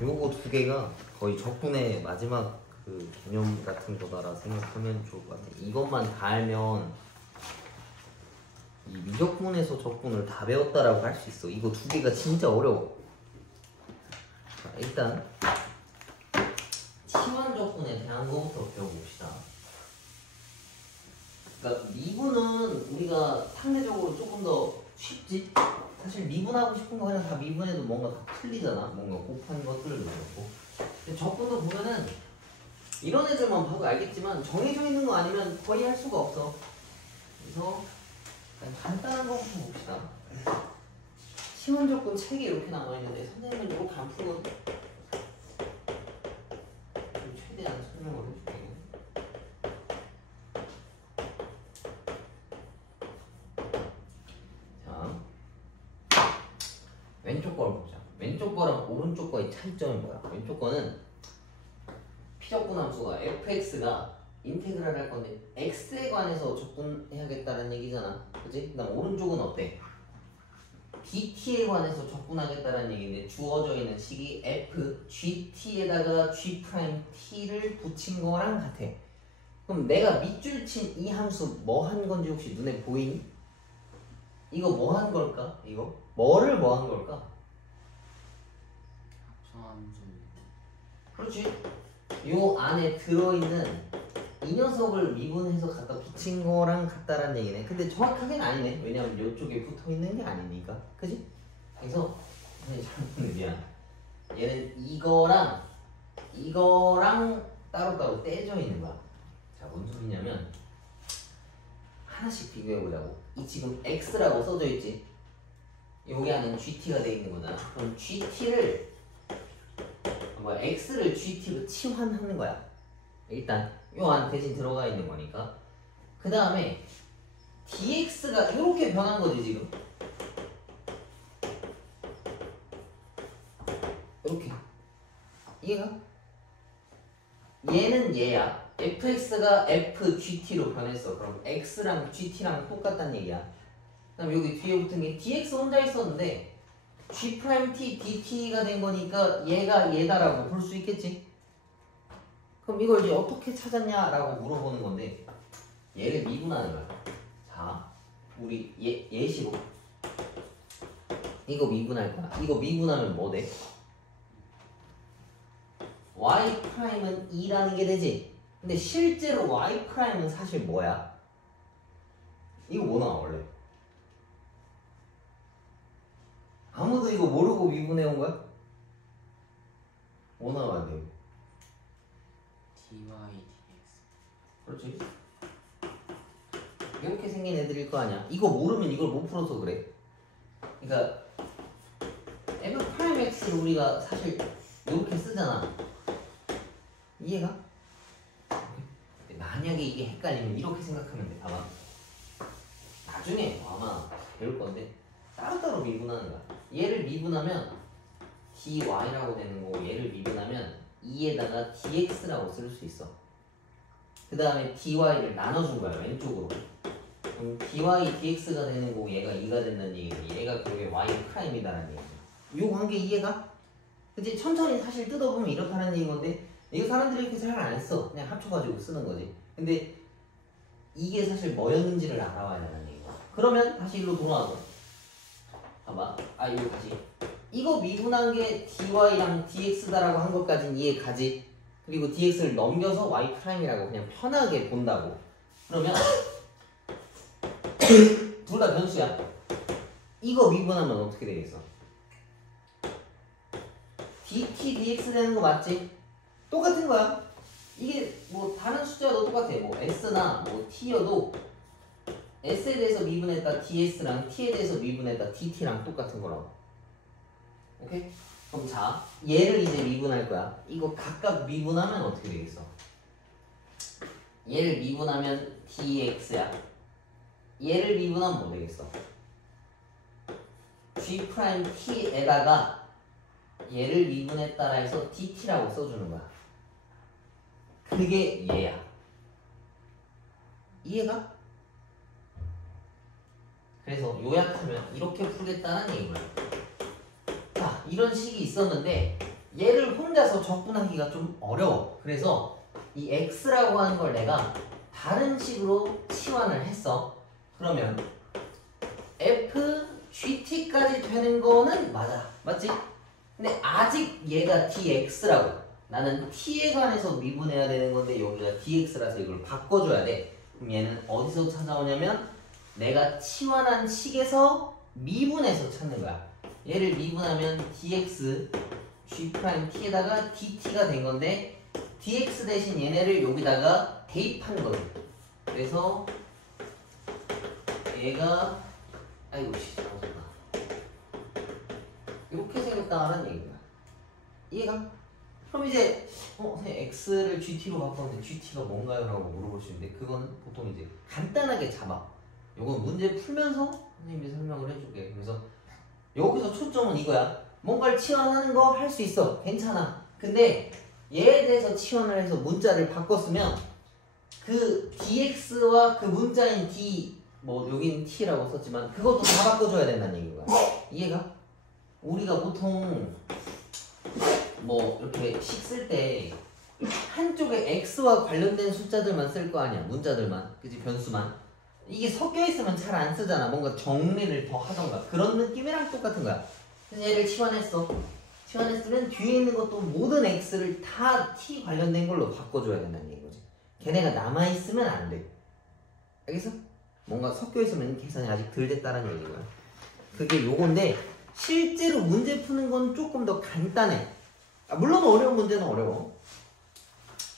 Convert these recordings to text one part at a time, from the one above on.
요거 두 개가 거의 적분의 마지막 그 개념 같은 거다라 생각하면 좋을 것 같아. 이것만 다 알면 이 미적분에서 적분을 다 배웠다라고 할 수 있어. 이거 두 개가 진짜 어려워. 자, 일단 치환 적분에 대한 거부터 배워봅시다. 그러니까 미분은 우리가 상대적으로 조금 더 쉽지? 사실 미분하고 싶은 거 그냥 다 미분해도 뭔가 다 틀리잖아. 뭔가 곱한 것들을 그렇고. 근데 적분도 보면은 이런 애들만 봐도 알겠지만 정해져 있는 거 아니면 거의 할 수가 없어. 그래서 간단한 거부터 봅시다. 치환 적분 책이 이렇게 나와 있는데 선생님은 이렇게 안 풀거든. 최대한 설명을 해줄게요. 왼쪽 거를 보자. 왼쪽 거랑 오른쪽 거의 차이점이 뭐야? 왼쪽 거는 피적분 함수가 fx가 인테그랄 할 건데 x에 관해서 적분해야겠다는 얘기잖아. 그치? 그 다음 오른쪽은 어때? dt에 관해서 적분하겠다는 얘기인데 주어져 있는 식이 f, gt에다가 g't를 붙인 거랑 같아. 그럼 내가 밑줄 친 이 함수 뭐 한 건지 혹시 눈에 보이니? 이거 뭐 한 걸까? 이거? 뭐를 뭐 한 걸까? 합성함수. 그렇지. 요 안에 들어있는 이 녀석을 미분해서 갖다 붙인 거랑 같다란 얘기네. 근데 정확하게는 아니네. 왜냐면 이쪽에 붙어있는 게 아니니까. 그지? 그래서 미안. 얘는 이거랑 따로따로 떼져 있는 거야. 자, 뭔 소리냐면 하나씩 비교해보자고. 이 지금 x라고 써져 있지. 여기 안에 gt가 돼 있는 거잖아. 그럼 gt를 x를 gt로 치환하는 거야. 일단 요 안 대신 들어가 있는 거니까. 그 다음에 dx가 이렇게 변한 거지 지금. 이렇게. 이해가? 얘는 얘야. fx가 fgt로 변했어. 그럼 x랑 gt랑 똑같다는 얘기야. 그 다음 여기 뒤에 붙은 게 dx 혼자 있었는데 g't dt가 된 거니까 얘가 얘다라고 볼 수 있겠지? 그럼 이걸 이제 어떻게 찾았냐라고 물어보는 건데 얘를 미분하는 거야. 자, 우리 예시로 이거 미분할 거야. 이거 미분하면 뭐 돼? y'은 2라는 게 되지? 근데 실제로 y'은 사실 뭐야? 이거 뭐 나와 원래? 아무도 이거 모르고 미분해 온 거야? 뭐 나와야 돼? dy dx. 그렇지? 이렇게 생긴 애들일 거 아니야? 이거 모르면 이걸 못 풀어서 그래. 그러니까 f'x를 우리가 사실 이렇게 쓰잖아. 이해가? 만약에 이게 헷갈리면 이렇게 생각하면 돼. 봐봐. 나중에 아마 배울 건데 따로따로 미분하는 거야. 얘를 미분하면 dy라고 되는 거고 얘를 미분하면 2에다가 dx라고 쓸 수 있어. 그 다음에 dy를 나눠준 거야 왼쪽으로. 그럼 dy dx가 되는 거고 얘가 2가 된다는 얘기지. 얘가 그게 y'이다라는 얘기야. 요 관계 이해가? 그치? 천천히 사실 뜯어보면 이렇다는 얘기인 건데 이거 사람들이 이렇게 잘 안 써. 그냥 합쳐가지고 쓰는 거지. 근데 이게 사실 뭐였는지를 알아와야 되는 얘기야. 그러면 다시 일로 돌아와서 봐봐. 이거 다시 이거 미분한 게 dy랑 dx다라고 한 것까지는 이해가지. 그리고 dx를 넘겨서 y'이라고 그냥 편하게 본다고. 그러면 둘 다 변수야. 이거 미분하면 어떻게 되겠어? dt dx 되는 거 맞지? 똑같은 거야. 이게 뭐 다른 숫자도 똑같아. 뭐 s나 뭐 t여도 s에 대해서 미분했다 ds랑 t에 대해서 미분했다 dt랑 똑같은 거라고. 오케이? 그럼 자, 얘를 이제 미분할 거야. 이거 각각 미분하면 어떻게 되겠어? 얘를 미분하면 dx야. 얘를 미분하면 뭐 되겠어? g't에다가 얘를 미분했다라 해서 dt라고 써주는 거야. 그게 얘야. 이해가? 그래서 요약하면 이렇게 풀겠다는 얘기야. 자, 이런 식이 있었는데 얘를 혼자서 적분하기가 좀 어려워. 그래서 이 x라고 하는 걸 내가 다른 식으로 치환을 했어. 그러면 f gt까지 되는 거는 맞지? 근데 아직 얘가 dx라고. 나는 t에 관해서 미분해야 되는 건데 여기가 dx라서 이걸 바꿔줘야 돼. 그럼 얘는 어디서 찾아오냐면 내가 치환한 식에서 미분해서 찾는 거야. 얘를 미분하면 dx g't에다가 dt가 된 건데 dx 대신 얘네를 여기다가 대입한 거예요. 그래서 얘가 아이고 씨 잘못했다. 이렇게 생겼다는 얘기야. 이해가? 그럼 이제 선생님 x를 gt로 바꿨는데 gt가 뭔가요? 라고 물어볼 수 있는데 그거는 보통 이제 간단하게 잡아. 요건 문제 풀면서 선생님이 설명을 해줄게. 그래서 여기서 초점은 이거야. 뭔가를 치환하는 거 할 수 있어. 괜찮아. 근데 얘에 대해서 치환을 해서 문자를 바꿨으면 그 dx와 그 문자인 d 뭐 여긴 t라고 썼지만 그것도 다 바꿔줘야 된다는 얘기인 거야. 이해가? 우리가 보통 뭐 이렇게 식 쓸 때 한쪽에 x와 관련된 숫자들만 쓸 거 아니야. 문자들만. 그치? 변수만. 이게 섞여 있으면 잘 안 쓰잖아. 뭔가 정리를 더 하던가. 그런 느낌이랑 똑같은 거야. 그래서 얘를 치환했어. 치환했으면 뒤에 있는 것도 모든 x를 다 t 관련된 걸로 바꿔줘야 된다는 얘기인 거지. 걔네가 남아있으면 안 돼. 알겠어? 뭔가 섞여 있으면 계산이 아직 덜 됐다는 얘기인 거야. 그게 요건데 실제로 문제 푸는 건 조금 더 간단해. 물론 어려운 문제는 어려워.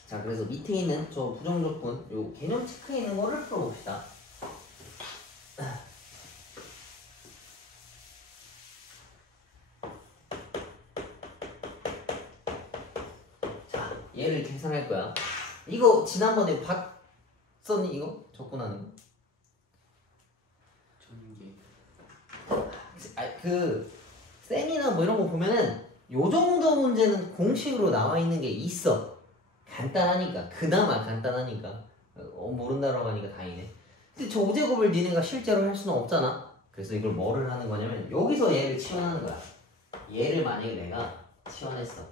자, 그래서 밑에 있는 저 부정조건 요 개념 체크해 있는 거를 풀어봅시다. 자, 얘를 계산할 거야. 이거 지난번에 봤었니? 이거? 접근하는 거? 그 쌤이나 뭐 이런 거 보면은 요 정도 문제는 공식으로 나와 있는 게 있어. 간단하니까. 그나마 간단하니까. 모른다라고 하니까 다행이네. 근데 저 5제곱을 니네가 실제로 할 수는 없잖아. 그래서 이걸 뭐를 하는 거냐면 여기서 얘를 치환하는 거야. 얘를 만약에 내가 치환했어.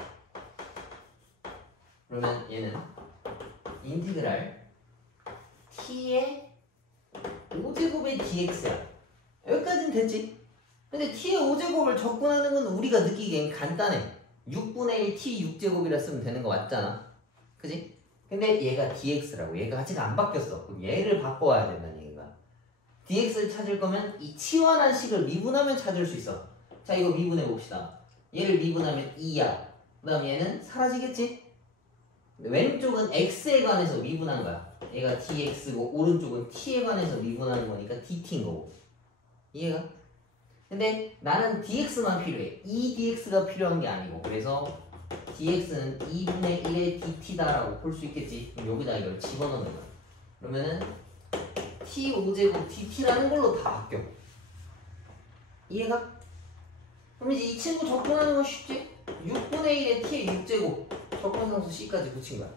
그러면 얘는 인티그랄 t의 5제곱의 dx야. 여기까지는 됐지? 근데 t의 5제곱을 접근하는 건 우리가 느끼기엔 간단해. 6분의 1 t 6제곱이라 쓰면 되는 거 맞잖아. 그지? 근데 얘가 dx라고. 얘가 아직 안 바뀌었어. 그럼 얘를 바꿔야 된다는 얘기가. dx를 찾을 거면 이 치환한 식을 미분하면 찾을 수 있어. 자, 이거 미분해 봅시다. 얘를 미분하면 2야. 그 다음 얘는 사라지겠지? 왼쪽은 x에 관해서 미분한 거야. 얘가 dx고 오른쪽은 t에 관해서 미분하는 거니까 dt인 거고. 이해가? 근데 나는 dx만 필요해. 이 dx가 필요한 게 아니고. 그래서 dx는 2분의 1의 dt다라고 볼 수 있겠지. 그럼 여기다 이걸 집어넣는 거야. 그러면은 t 5제곱 dt라는 걸로 다 바뀌어. 이해가? 그럼 이제 이 친구 접근하는 건 쉽지? 6분의 1의 t의 6제곱 접근상수 c까지 붙인 거야.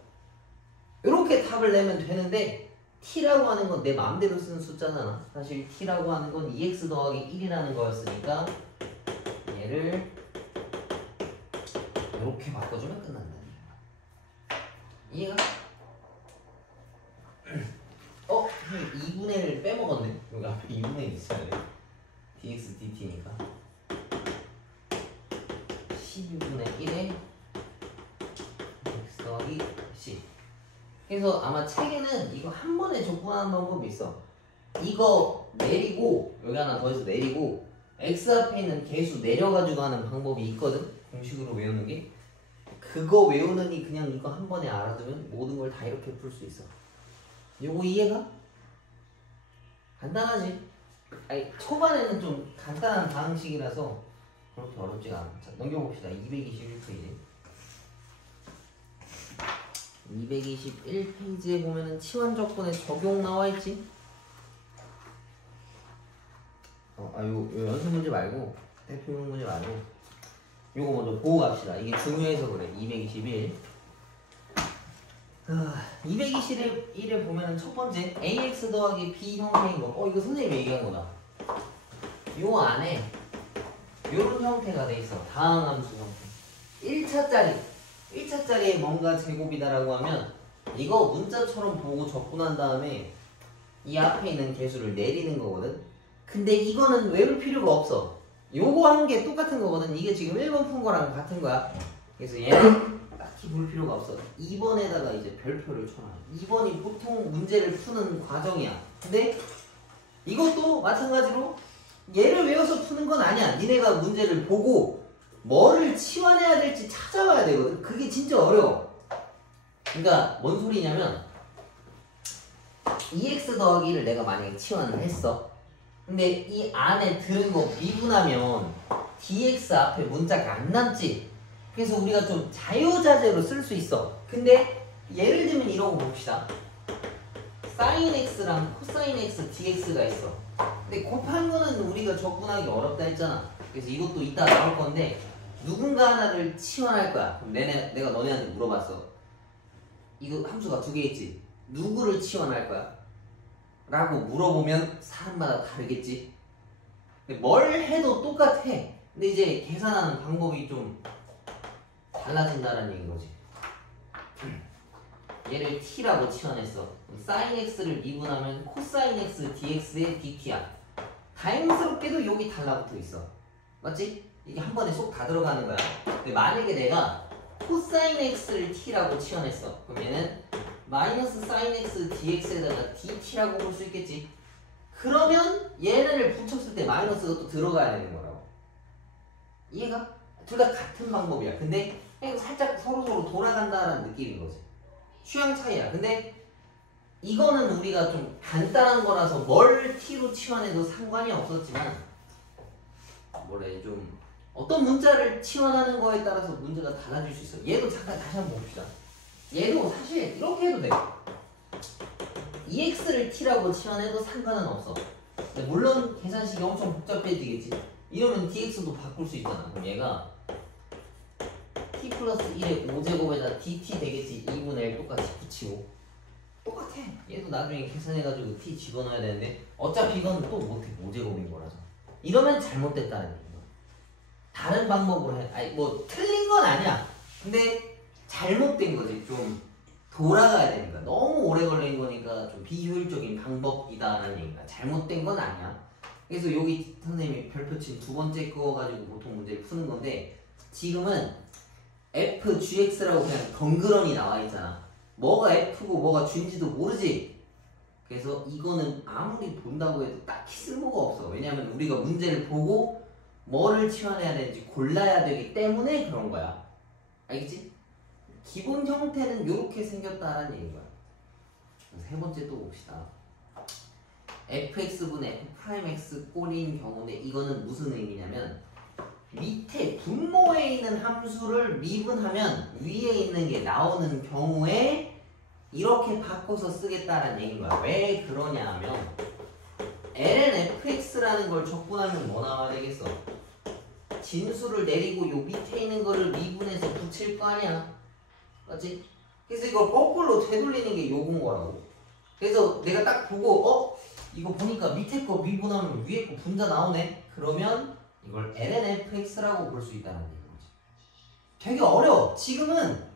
이렇게 답을 내면 되는데 t라고 하는 건 내 마음대로 쓰는 숫자잖아. 사실 t라고 하는 건 2x 더하기 1이라는 거였으니까 얘를 이렇게 바꿔주면 끝난다. 이해가? 2분의 1을 빼먹었네. 여기 앞에 2분의 1 있어야 돼. dx dt니까 12분의 1에 x 더하기 c. 그래서 아마 책에는 이거 한 번에 접근하는 방법이 있어. 이거 내리고 여기 하나 더해서 내리고 x 앞에 있는 개수 내려가지고 하는 방법이 있거든. 공식으로 외우는 게. 그거 외우느니 그냥 이거 한 번에 알아두면 모든 걸 다 이렇게 풀 수 있어. 요거 이해가? 간단하지? 아니 초반에는 좀 간단한 방식이라서 그렇게 어렵지가 않아. 자, 넘겨봅시다. 221페이지. 221페이지에 보면은 치환적분의 적용 나와있지? 요 연습 문제 말고 대표용 문제 말고 요거 먼저 보고 갑시다. 이게 중요해서 그래. 221 221에 보면은 첫 번째 ax 더하기 b 형태인 거. 이거 선생님이 얘기한 거다. 요 안에 요런 형태가 돼 있어. 다항함수 형태. 1차짜리에 뭔가 제곱이다라고 하면 이거 문자처럼 보고 적고 난 다음에 이 앞에 있는 개수를 내리는 거거든. 근데 이거는 외울 필요가 없어. 요거 한 게 똑같은 거거든. 이게 지금 1번 푼 거랑 같은 거야. 그래서 얘는 딱히 볼 필요가 없어. 2번에다가 이제 별표를 쳐놔. 2번이 보통 문제를 푸는 과정이야. 근데 이것도 마찬가지로 얘를 외워서 푸는 건 아니야. 니네가 문제를 보고 뭐를 치환해야 될지 찾아와야 되거든. 그게 진짜 어려워. 그러니까 뭔 소리냐면 2x 더하기를 내가 만약에 치환을 했어. 근데 이 안에 들은 거 미분하면 dx 앞에 문자가 안 남지. 그래서 우리가 좀 자유자재로 쓸 수 있어. 근데 예를 들면 이런 거 봅시다. sin x랑 cosine x dx가 있어. 근데 곱한 거는 우리가 접근하기 어렵다 했잖아. 그래서 이것도 이따 나올 건데 누군가 하나를 치환할 거야. 그럼 내가 너네한테 물어봤어. 이거 함수가 두 개 있지. 누구를 치환할 거야? 라고 물어보면 사람마다 다르겠지. 근데 뭘 해도 똑같아. 근데 이제 계산하는 방법이 좀 달라진다는 얘기인 거지. 얘를 t라고 치환했어. sin x를 미분하면 cosine x dx의 dt야. 다행스럽게도 여기 달라붙어 있어. 맞지? 이게 한 번에 쏙 다 들어가는 거야. 근데 만약에 내가 cosine x를 t라고 치환했어. 그럼 얘는 마이너스 sin x dx에다가 dt라고 볼 수 있겠지. 그러면 얘네를 붙였을 때 마이너스가 또 들어가야 되는 거라고. 이해가? 둘 다 같은 방법이야. 근데 그냥 살짝 서로서로 돌아간다라는 느낌인 거지. 취향 차이야. 근데 이거는 우리가 좀 간단한 거라서 뭘 t로 치환해도 상관이 없었지만 뭐래 좀 어떤 문자를 치환하는 거에 따라서 문제가 달라질 수 있어. 얘도 잠깐 다시 한번 봅시다. 얘도 사실 이렇게 해도 돼. 2x를 t라고 치환해도 상관은 없어. 근데 물론 계산식이 엄청 복잡해지겠지. 이러면 dx도 바꿀 수 있잖아. 그럼 얘가 t 플러스 1의 5제곱에다 dt 되겠지. 2분의 1 똑같이 붙이고 똑같아. 얘도 나중에 계산해가지고 t 집어넣어야 되는데 어차피 이건 또 못해. 5제곱인 거라서. 이러면 잘못됐다는 얘기야. 다른 방법으로 해. 아니 뭐 틀린 건 아니야. 근데 잘못된 거지. 좀 돌아가야 되니까. 너무 오래 걸린 거니까 좀 비효율적인 방법이다라는 얘기가. 잘못된 건 아니야. 그래서 여기 선생님이 별표 친 두 번째 거 가지고 보통 문제를 푸는 건데 지금은 f gx라고 그냥 덩그러니 나와 있잖아. 뭐가 f고 뭐가 g인지도 모르지. 그래서 이거는 아무리 본다고 해도 딱히 쓸모가 없어. 왜냐면 우리가 문제를 보고 뭐를 치환해야 되는지 골라야 되기 때문에 그런 거야. 알겠지? 기본 형태는 이렇게 생겼다라는 얘기인 거야. 세 번째 또 봅시다. fx분의 f'x 꼴인 경우인데 이거는 무슨 의미냐면 밑에 분모에 있는 함수를 미분하면 위에 있는 게 나오는 경우에 이렇게 바꿔서 쓰겠다는 얘기인 거야. 왜 그러냐면 ln fx라는 걸 적분하면 뭐 나와야 되겠어? 진수를 내리고 요 밑에 있는 거를 미분해서 붙일 거 아니야. 맞지? 그래서 이걸 거꾸로 되돌리는 게 요건 거라고. 그래서 내가 딱 보고 이거 보니까 밑에 거 미분하면 위에 거 분자 나오네? 그러면 이걸 lnfx라고 볼 수 있다는 얘기지. 되게 어려워. 지금은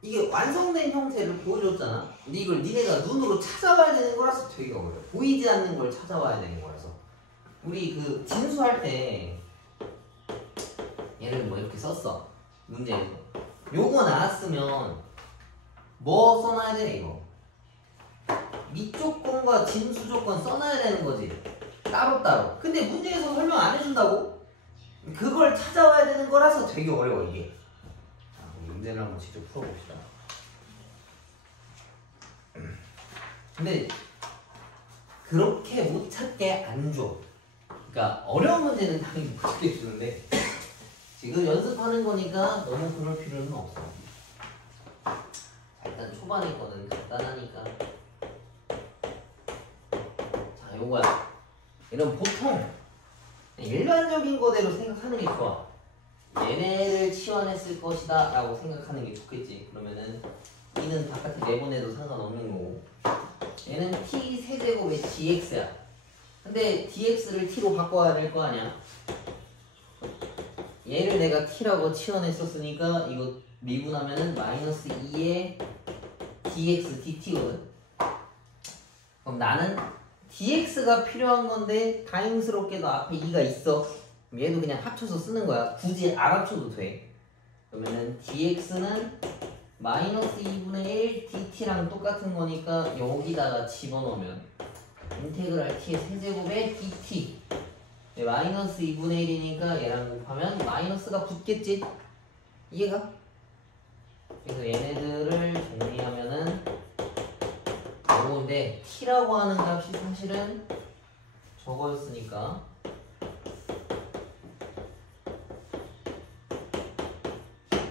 이게 완성된 형태를 보여줬잖아. 근데 이걸 니네가 눈으로 찾아와야 되는 거라서 되게 어려워. 보이지 않는 걸 찾아와야 되는 거라서. 우리 그 진수할 때 얘를 뭐 이렇게 썼어. 문제에서. 요거 나왔으면 뭐 써놔야 돼 이거? 밑조건과 진수 조건 써놔야 되는 거지. 따로따로. 근데 문제에서 설명 안 해준다고? 그걸 찾아와야 되는 거라서 되게 어려워 이게. 자, 문제를 한번 직접 풀어봅시다. 근데 그렇게 못 찾게 안 줘. 그러니까 어려운 문제는 당연히 못 찾게 주는데 지금 연습하는 거니까 너무 그럴 필요는 없어. 자, 일단 초반에 거는 간단하니까. 자, 요거야. 이런 보통 일반적인 거대로 생각하는 게 좋아. 얘네를 치환했을 것이다 라고 생각하는 게 좋겠지. 그러면은 이는 바깥에 내보내도 상관없는 거고 얘는 t 세제곱의 dx야. 근데 dx를 t로 바꿔야 될 거 아니야. 얘를 내가 t라고 치환했었으니까 이거 미분하면은 마이너스 2의 dx dt거든. 그럼 나는 dx가 필요한 건데 다행스럽게도 앞에 2가 있어. 그럼 얘도 그냥 합쳐서 쓰는 거야. 굳이 안 합쳐도 돼. 그러면은 dx는 마이너스 2분의 1 dt랑 똑같은 거니까 여기다가 집어넣으면 인테그랄 t의 세제곱에 dt 마이너스 2분의 1이니까 얘랑 곱하면 마이너스가 붙겠지? 이해가? 그래서 얘네들을 정리하면은 요건데 t라고 하는 값이 사실은 저거였으니까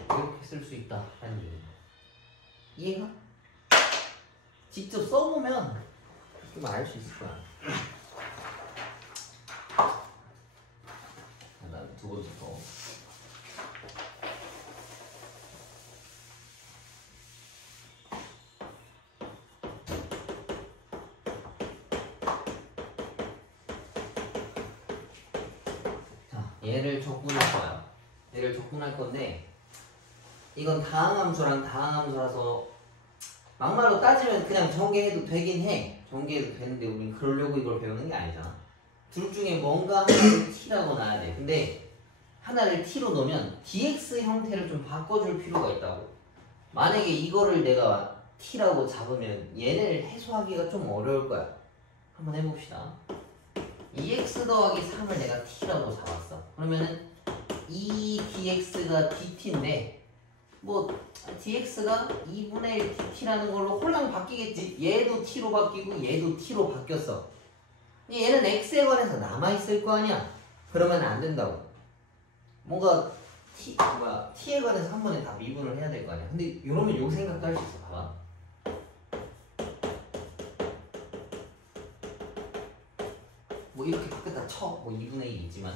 이렇게 쓸 수 있다 라는 얘기야. 이해가? 직접 써보면 좀 알 수 있을 거야. 그다음 두 번째 거. 자, 얘를 적분할 거야. 얘를 적분할 건데 이건 다항함수랑 다항함수라서 막말로 따지면 그냥 전개해도 되긴 해. 전개해도 되는데 우린 그러려고 이걸 배우는 게 아니잖아. 둘 중에 뭔가 하나를 t라고 놔야 돼. 근데 하나를 t로 놓으면 dx 형태를 좀 바꿔줄 필요가 있다고. 만약에 이거를 내가 t라고 잡으면 얘네를 해소하기가 좀 어려울 거야. 한번 해봅시다. 2x 더하기 3을 내가 t라고 잡았어. 그러면은 2dx가 dt인데 뭐 dx가 2분의 1 dt라는 걸로 홀랑 바뀌겠지. 얘도 t로 바뀌고 얘도 t로 바뀌었어. 얘는 x에 관해서 남아있을 거 아니야. 그러면 안 된다고. 뭔가 t에 관해서 한 번에 다 미분을 해야 될 거 아니야. 근데 이러면 요 생각도 할 수 있어. 봐봐. 뭐 이렇게 바뀌었다 쳐. 뭐 2분의 1이 있지만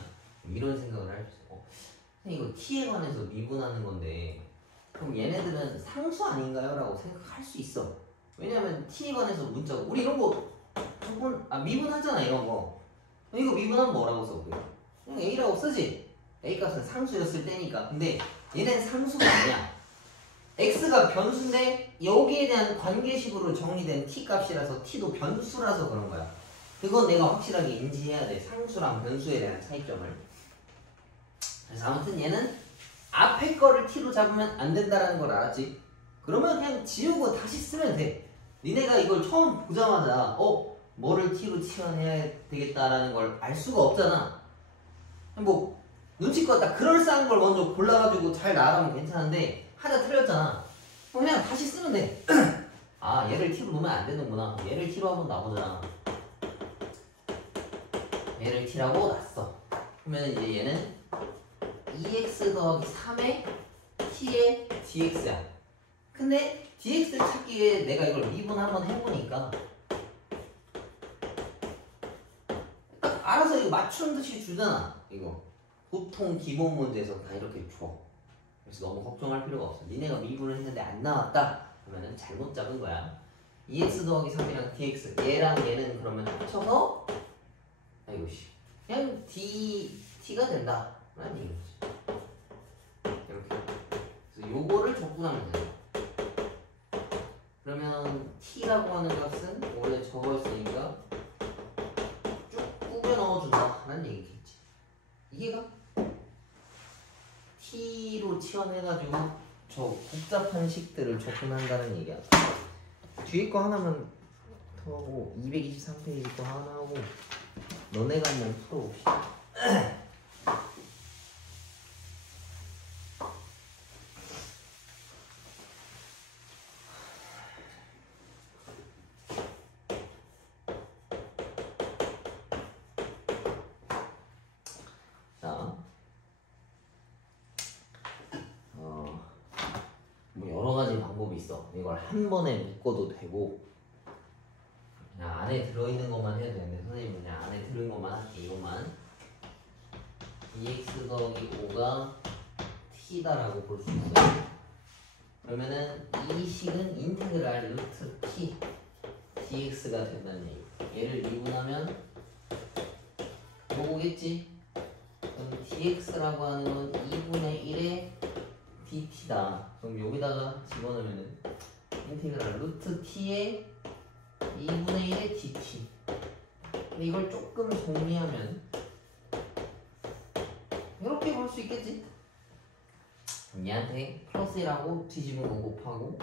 이런 생각을 할 수 있어. 이거 t에 관해서 미분하는 건데 그럼 얘네들은 상수 아닌가요? 라고 생각할 수 있어. 왜냐면 t에 관해서 문자가 우리 이런 거 미분하잖아. 이런 거 이거 미분하면 뭐라고 써? 그냥 a라고 쓰지. a 값은 상수였을 때니까. 근데 얘는 상수가 아니야. x가 변수인데 여기에 대한 관계식으로 정리된 t 값이라서 t도 변수라서 그런 거야. 그건 내가 확실하게 인지해야 돼. 상수랑 변수에 대한 차이점을. 그래서 아무튼 얘는 앞에 거를 t로 잡으면 안 된다라는 걸 알았지? 그러면 그냥 지우고 다시 쓰면 돼. 니네가 이걸 처음 보자마자 뭐를 t로 치환해야 되겠다라는 걸 알 수가 없잖아. 뭐 눈치껏 딱 그럴싸한 걸 먼저 골라가지고 잘 나가면 괜찮은데 하나 틀렸잖아. 그럼 그냥 다시 쓰면 돼. 아 얘를 t로 놓으면 안 되는구나. 얘를 t로 한번 놔보자. 얘를 t라고 놨어. 그러면 이제 얘는 2x 더하기 3의 t의 dx야. 근데 dx를 찾기 위해 내가 이걸 미분 한번 해보니까 딱 알아서 이거 맞추는 듯이 주잖아. 이거 보통 기본 문제에서 다 이렇게 줘. 그래서 너무 걱정할 필요가 없어. 니네가 미분을 했는데 안 나왔다 그러면 잘못 잡은 거야. 2x 더하기 3이랑 dx 얘랑 얘는 그러면 합쳐서 아이고 씨 그냥 t가 된다 라는 얘기지. 이렇게. 그래서 요거를 적분하면 돼요. 그러면 t라고 하는 값은 원래 저거였으니까 쭉 꾸겨 넣어준다 라는 얘기겠지. 이해가? t로 치환해가지고 저 복잡한 식들을 적분한다는 얘기야. 뒤에 거 하나만 더 하고 223페이지 거 하나 하고 너네가 한번 풀어봅시다. 자, 뭐 여러 가지 방법이 있어. 이걸 한 번에 묶어도 되고 그냥 안에 들어있는 것만 해도 되는데 선생님은 그냥 안에 들은 것만 할게. 이것만 2x 더하기 5가 t다라고 볼 수 있어요. 그러면은 이 식은 인테그랄 루트 t dx가 된다는 얘기. 얘를 미분하면 요거겠지? 그럼 dx라고 하는 건 2분의 1의 dt다. 그럼 여기다가 집어넣으면은 인테그랄 루트 t의 2분의 1의 dt. 근데 이걸 조금 정리하면 이렇게 볼 수 있겠지? 그럼 얘한테 플러스 1하고 뒤집은 거 곱하고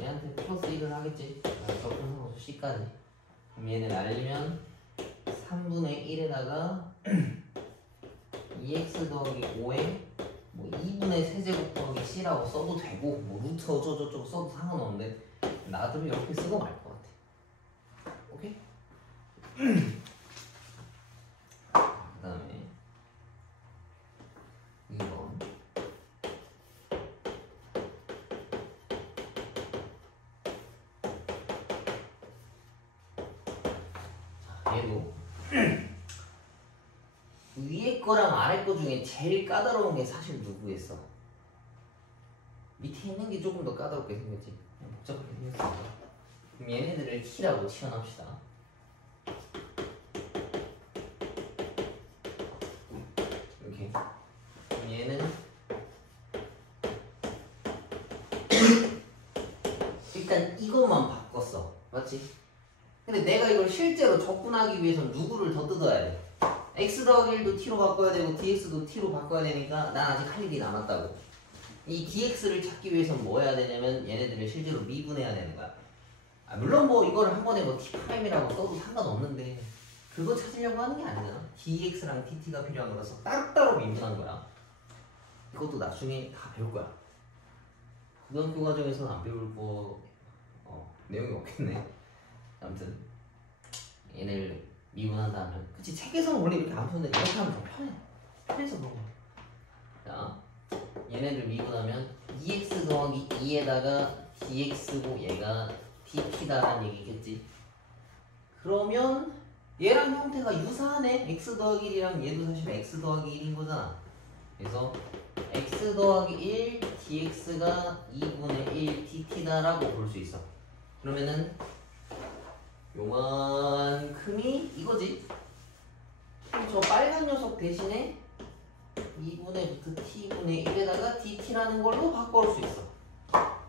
얘한테 플러스 1을 하겠지? 적분하고 c까지. 그럼 얘는 날리면 3분의 1에다가 2x 더하기 5에 뭐 2분의 세제곱 더하기 c라고 써도 되고 뭐 루트 어쩌고저쩌고 써도 상관없는데 나도 이렇게 쓰고 말 것 같아. 오케이? 그 다음에 2번 자, 얘도 위에 거랑 아래 거 중에 제일 까다로운 게 사실 누구겠어? 밑에 있는 게 조금 더 까다롭게 생겼지. 그냥 복잡하게 생겼으니까. 그럼 얘네들을 t라고 치환합시다. 이렇게. 그럼 얘는 일단 이것만 바꿨어. 맞지? 근데 내가 이걸 실제로 적분하기 위해서 누구를 더 뜯어야 돼? x 더하기 1도 t로 바꿔야 되고 dx도 t로 바꿔야 되니까 난 아직 할 일이 남았다고. 이 dx를 찾기 위해서는 뭐 해야 되냐면 얘네들을 실제로 미분해야 되는 거야. 물론 뭐 이거를 한 번에 뭐 t'이라고 써도 상관없는데 그거 찾으려고 하는 게 아니잖아. dx랑 dt가 필요한 거라서 따로따로 미분한 거야. 이것도 나중에 다 배울 거야. 고등학교 과정에서는 안 배울 거 내용이 없겠네. 아무튼 얘네를 미분한다 하면 그치, 책에서는 원래 이렇게 안 푸는데 이렇게 하면 더 편해. 편해서 그런 거야. 자, 얘네를 미분하면 2x 더하기 2에다가 dx고 얘가 dt다라는 얘기겠지. 그러면 얘랑 형태가 유사하네. x 더하기 1이랑 얘도 사실 x 더하기 1인 거잖아. 그래서 x 더하기 1 dx가 2분의 1 dt다라고 볼 수 있어. 그러면은 요만큼이 이거지. 그럼 저 빨간 녀석 대신에 2분의 루트 t분의 1에다가 dt라는 걸로 바꿔올 수 있어.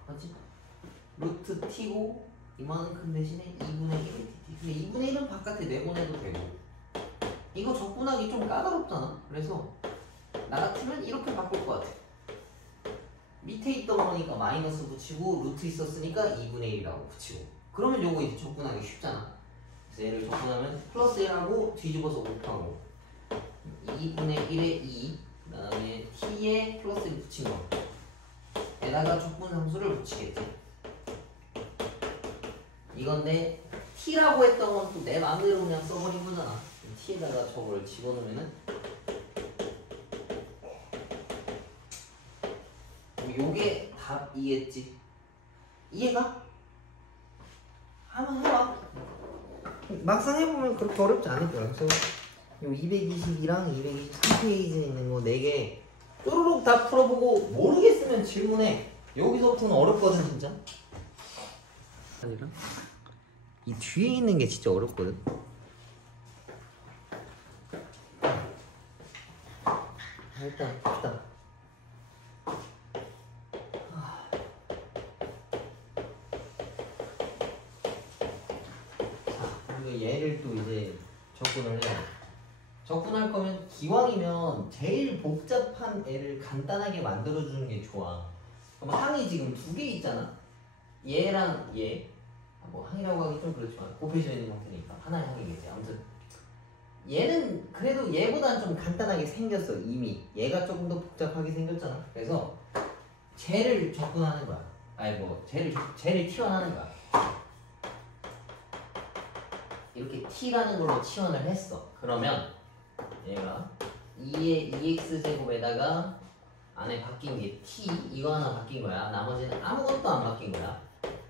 맞지? 루트 t고 이만큼 대신에 2분의 1의 dt. 근데 2분의 1은 바깥에 내보내도 되고 이거 적분하기 좀 까다롭잖아. 그래서 나 같으면 이렇게 바꿀 것 같아. 밑에 있던 거니까 마이너스 붙이고 루트 있었으니까 2분의 1이라고 붙이고 그러면 요거 이제 적분하기 쉽잖아. 그래서 얘를 적분하면 플러스 1하고 뒤집어서 곱하고 2분의 1에 2 그 다음에 t에 플러스 1 붙인 거 에다가 적분함수를 붙이겠지. 이건데 t라고 했던 건 또 내 마음대로 그냥 써버린 거잖아. t에다가 저걸 집어넣으면은 요게 답이겠지. 이해가? 한번 해봐. 막상 해보면 그렇게 어렵지 않을 거야. 그래서 요 220이랑 223페이지에 있는 거 4개 쪼르륵 다 풀어보고 모르겠으면 질문해. 여기서부터는 어렵거든 진짜. 아니라 이 뒤에 있는 게 진짜 어렵거든. 일단 얘를 또 이제 적분을 해야 돼. 적분할 거면 기왕이면 제일 복잡한 애를 간단하게 만들어주는 게 좋아. 그럼 항이 지금 2개 있잖아. 얘랑 얘. 뭐 항이라고 하기 좀 그렇지만 곱해져 있는 형태니까 하나의 항이겠지. 아무튼 얘는 그래도 얘보다는 좀 간단하게 생겼어. 이미 얘가 조금 더 복잡하게 생겼잖아. 그래서 쟤를 적분하는 거야. 아니 뭐 쟤를 티원하는 거야. 이렇게 t라는 걸로 치환을 했어. 그러면 얘가 2의 2x제곱에다가 안에 바뀐 게 t 이거 하나 바뀐 거야. 나머지는 아무것도 안 바뀐 거야.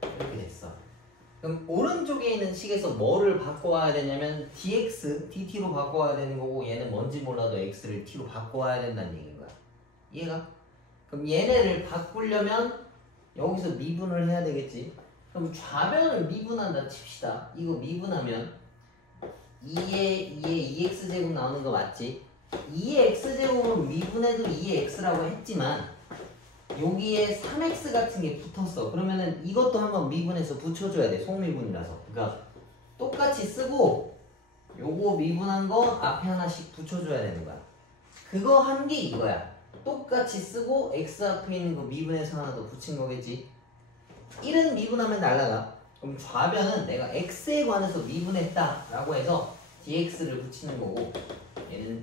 이렇게 됐어. 그럼 오른쪽에 있는 식에서 뭐를 바꿔와야 되냐면 dx, dt로 바꿔와야 되는 거고 얘는 뭔지 몰라도 x를 t로 바꿔와야 된다는 얘기인 거야. 이해가? 그럼 얘네를 바꾸려면 여기서 미분을 해야 되겠지. 그럼 좌변을 미분한다 칩시다. 이거 미분하면 2의 2x제곱 나오는 거 맞지? 2의 x제곱은 미분해도 2의 x라고 했지만 여기에 3x 같은 게 붙었어. 그러면은 이것도 한번 미분해서 붙여줘야 돼. 속미분이라서. 그러니까 똑같이 쓰고 요거 미분한 거 앞에 하나씩 붙여줘야 되는 거야. 그거 한 게 이거야. 똑같이 쓰고 x 앞에 있는 거 미분해서 하나 더 붙인 거겠지. 1은 미분하면 날라가. 그럼 좌변은 내가 x에 관해서 미분했다 라고 해서 dx를 붙이는 거고 얘는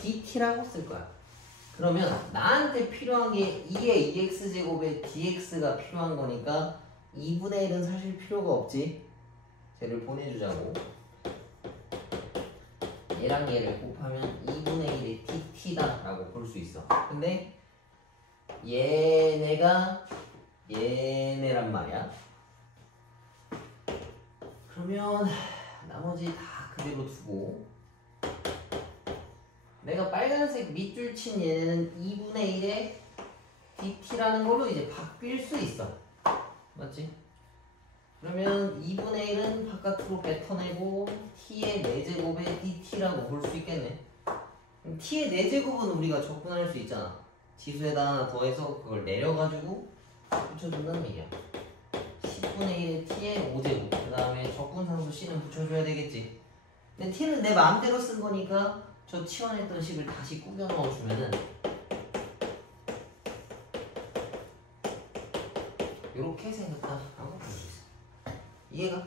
dt라고 쓸 거야. 그러면 나한테 필요한 게 2의 2x제곱에 dx가 필요한 거니까 2분의 1은 사실 필요가 없지. 쟤를 보내주자고. 얘랑 얘를 곱하면 2분의 1의 dt다 라고 볼 수 있어. 근데 얘네가 얘네란 말이야. 그러면 나머지 다 그대로 두고 내가 빨간색 밑줄 친 얘는 2분의 1의 dt라는 걸로 이제 바뀔 수 있어. 맞지? 그러면 2분의 1은 바깥으로 뱉어내고 t의 4제곱의 dt라고 볼 수 있겠네. 그럼 t의 4제곱은 우리가 적분할 수 있잖아. 지수에다 하나 더해서 그걸 내려가지고 붙여준다는 얘기야. 10분의 1의 t의 5제곱. 그 다음에 적분상수 c는 붙여줘야 되겠지. 근데 t는 내 마음대로 쓴 거니까 저 치환했던 식을 다시 꾸겨 넣어주면은 이렇게 생겼다라고 볼 수 있어. 이해가?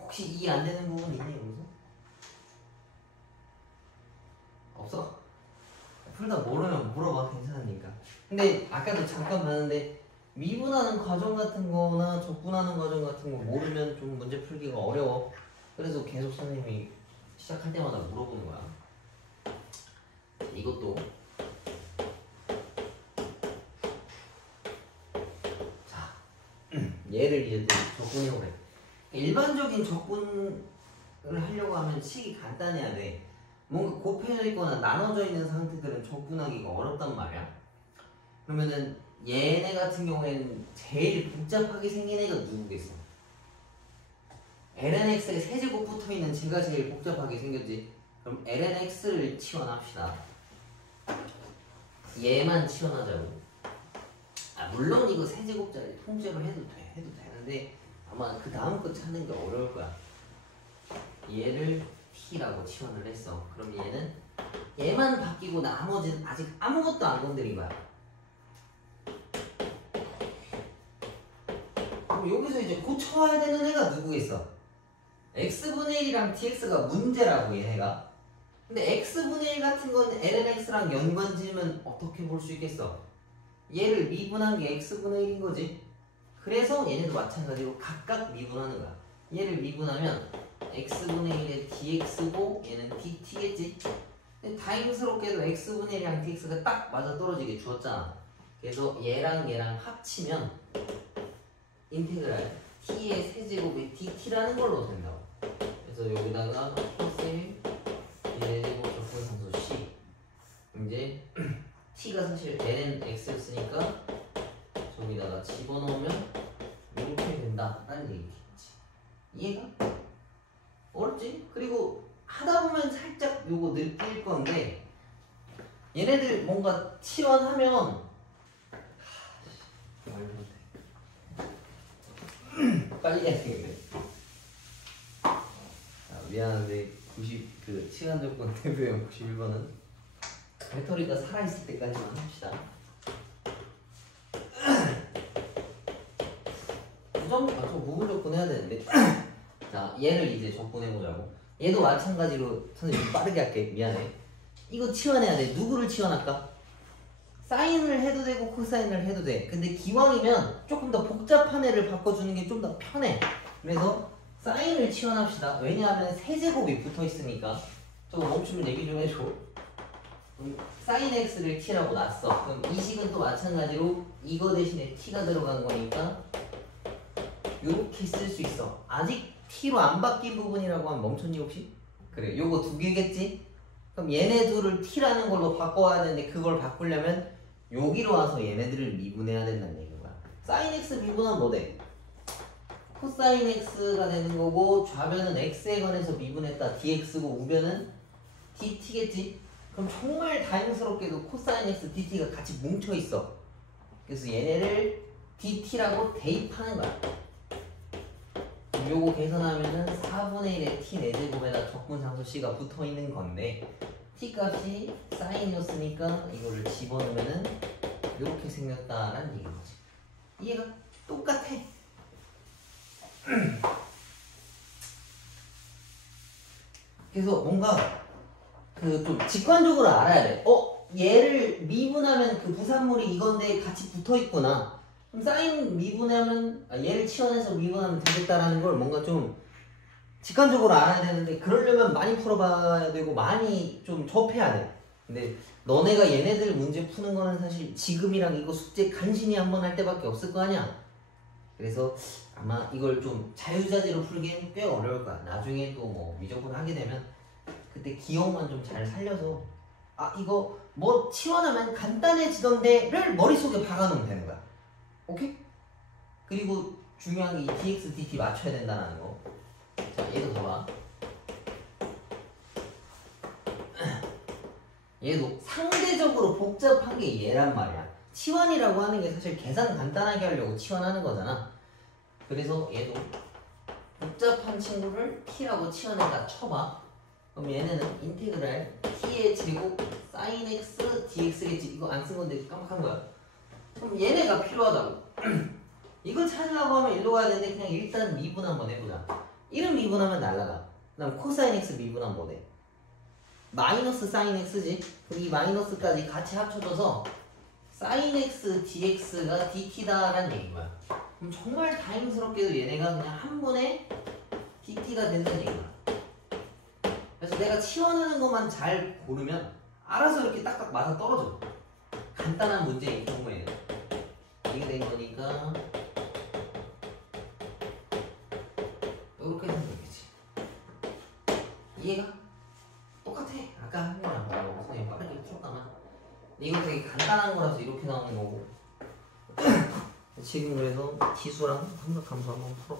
혹시 이해 안 되는 부분 있니 여기서? 없어? 풀다 모르면 물어봐. 괜찮으니까. 근데 아까도 잠깐 봤는데 미분하는 과정 같은 거나 적분하는 과정 같은 거 모르면 좀 문제 풀기가 어려워. 그래서 계속 선생님이 시작할 때마다 물어보는 거야. 이것도 자 얘를 이제 또 적분해보래. 일반적인 적분을 하려고 하면 식이 간단해야 돼. 뭔가 곱해져 있거나 나눠져 있는 상태들은 적분하기가 어렵단 말이야. 그러면은 얘네 같은 경우에는 제일 복잡하게 생긴 애가 누구겠어? lnx에 세제곱 붙어있는 쟤가 제일 복잡하게 생겼지. 그럼 lnx를 치환합시다. 얘만 치환하자고. 물론 이거 세제곱짜리 통째로 해도 되는데 아마 그 다음 거 찾는 게 어려울 거야. 얘를 t라고 치환을 했어. 그럼 얘만 바뀌고 나머지는 아직 아무것도 안 건드린 거야. 그럼 여기서 이제 고쳐야 되는 애가 누구겠어? x분의 1이랑 dx가 문제라고 얘네가. 근데 x분의 1 같은 건 lnx랑 연관지으면 어떻게 볼 수 있겠어? 얘를 미분한 게 x분의 1인 거지. 그래서 얘네도 마찬가지로 각각 미분하는 거야. 얘를 미분하면 x분의 1의 dx고 얘는 dt겠지. 근데 다행스럽게도 x분의 1이랑 dx가 딱 맞아떨어지게 주었잖아. 그래서 얘랑 합치면 인테그랄 t의 세제곱의 dt라는 걸로 된다고. 그래서 여기다가 플러스 1 2제곱 적분상수 c. 이제 t가 사실 ln x였으니까 저기다가 집어넣으면 이렇게 된다라는 얘기겠지. 이해가? 어렵지? 그리고 하다 보면 살짝 요거 느낄 건데 얘네들 뭔가 치환하면 말도 안 돼. 빨리 해야 되겠네. 미안한데 90 시간 조건 대표형 91번은 배터리가 살아있을 때까지만 합시다. 저 부분 적분해야 되는데 자 얘를 이제 적분해보자고. 얘도 마찬가지로 선생님 빠르게 할게. 미안해. 이거 치환해야 돼. 누구를 치환할까? 사인을 해도 되고 코사인을 해도 돼. 근데 기왕이면 조금 더 복잡한 애를 바꿔주는 게 좀 더 편해. 그래서 사인을 치환합시다. 왜냐하면 세제곱이 붙어있으니까. 저거 멈추면 얘기 좀 해줘. 사인 x를 t라고 놨어. 그럼 이 식은 또 마찬가지로 이거 대신에 t가 들어간 거니까 요렇게 쓸 수 있어. 아직 t로 안 바뀐 부분이라고 하면 멈췄니 혹시? 그래, 요거 두 개겠지? 그럼 얘네 둘을 t라는 걸로 바꿔야 되는데 그걸 바꾸려면 여기로 와서 얘네들을 미분해야 된다는 얘기인 거야. sin x 미분하면 뭐 돼? 코사인 x가 되는 거고 좌변은 x에 관해서 미분했다 dx고 우변은 dt겠지? 그럼 정말 다행스럽게도 코사인 x dt가 같이 뭉쳐 있어. 그래서 얘네를 dt라고 대입하는 거야. 요거 계산하면은 4분의 1의 t 4제곱에다 적분상수 c가 붙어 있는 건데 t 값이 사인이었으니까 이거를 집어넣으면은 이렇게 생겼다라는 얘기인 거지. 이해가 똑같아. 그래서 뭔가 그 좀 직관적으로 알아야 돼. 얘를 미분하면 그 부산물이 이건데 같이 붙어 있구나. 그럼 사인 미분하면 얘를 치환해서 미분하면 되겠다라는 걸 뭔가 좀 직관적으로 알아야 되는데 그러려면 많이 풀어봐야 되고 많이 좀 접해야 돼. 근데 너네가 얘네들 문제 푸는 거는 사실 지금이랑 이거 숙제 간신히 한번 할 때밖에 없을 거 아니야. 그래서 아마 이걸 좀 자유자재로 풀기엔 꽤 어려울 거야. 나중에 또 뭐 미적분 하게 되면 그때 기억만 좀 잘 살려서 이거 뭐 치환하면 간단해지던데를 머릿속에 박아놓으면 되는 거야. 오케이? 그리고 중요한 게 이 dx, dt 맞춰야 된다는 거. 자, 얘도 봐봐. 얘도 상대적으로 복잡한 게 얘란 말이야. 치환이라고 하는 게 사실 계산 간단하게 하려고 치환하는 거잖아. 그래서 얘도 복잡한 친구를 t라고 치환해다 쳐봐. 그럼 얘네는 인테그랄 t의 제곱 sin x dx겠지. 이거 안 쓴 건데 깜빡한 거야. 그럼 얘네가 필요하다고. 이걸 찾으려고 하면 일로 가야 되는데 그냥 일단 미분 한번 해보자. 1은 미분하면 날라가. 그 다음 코사인 x 미분하면 뭐 돼? 마이너스 사인 x지. 그럼 이 마이너스까지 같이 합쳐져서 sin x dx가 dt다라는 얘기인 거야. 그럼 정말 다행스럽게도 얘네가 그냥 한 번에 dt가 된다는 얘기야. 그래서 내가 치환하는 것만 잘 고르면 알아서 이렇게 딱딱 맞아 떨어져. 간단한 문제인 경우에는 이게 된 거니까 이렇게 되면 되겠지. 이해가? 똑같아. 아까 한 거랑 선생님 빠르게 풀었다만 이거 되게 간단한 거라서 이렇게 나오는 거고 지금 그래서 기수랑 삼각함수 한번 풀어.